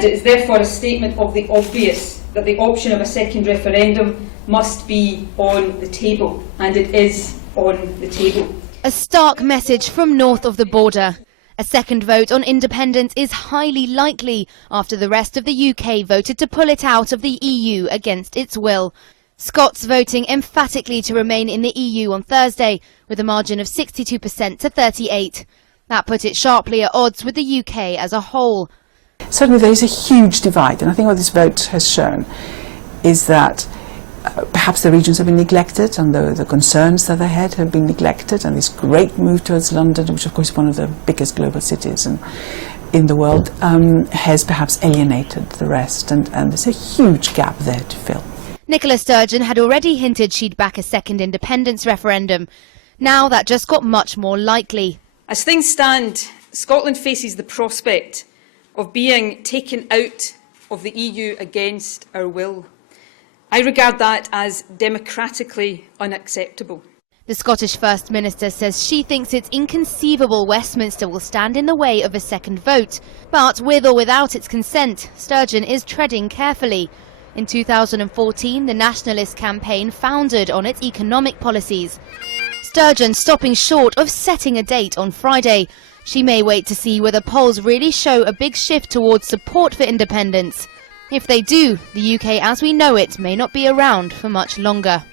and it is therefore a statement of the obvious that the option of a second referendum must be on the table, and it is on the table. A stark message from north of the border. A second vote on independence is highly likely after the rest of the UK voted to pull it out of the EU against its will. Scots voting emphatically to remain in the EU on Thursday, with a margin of 62% to 38%. That put it sharply at odds with the UK as a whole. Certainly there is a huge divide, and I think what this vote has shown is that perhaps the regions have been neglected, and the concerns that they had have been neglected, and this great move towards London, which of course is one of the biggest global cities in the world, has perhaps alienated the rest, and there's a huge gap there to fill. Nicola Sturgeon had already hinted she'd back a second independence referendum. Now that just got much more likely. As things stand, Scotland faces the prospect of being taken out of the EU against our will. I regard that as democratically unacceptable. The Scottish First Minister says she thinks it's inconceivable Westminster will stand in the way of a second vote. But with or without its consent, Sturgeon is treading carefully. In 2014, the Nationalist campaign founded on its economic policies. Sturgeon stopping short of setting a date on Friday. She may wait to see whether polls really show a big shift towards support for independence. If they do, the UK as we know it may not be around for much longer.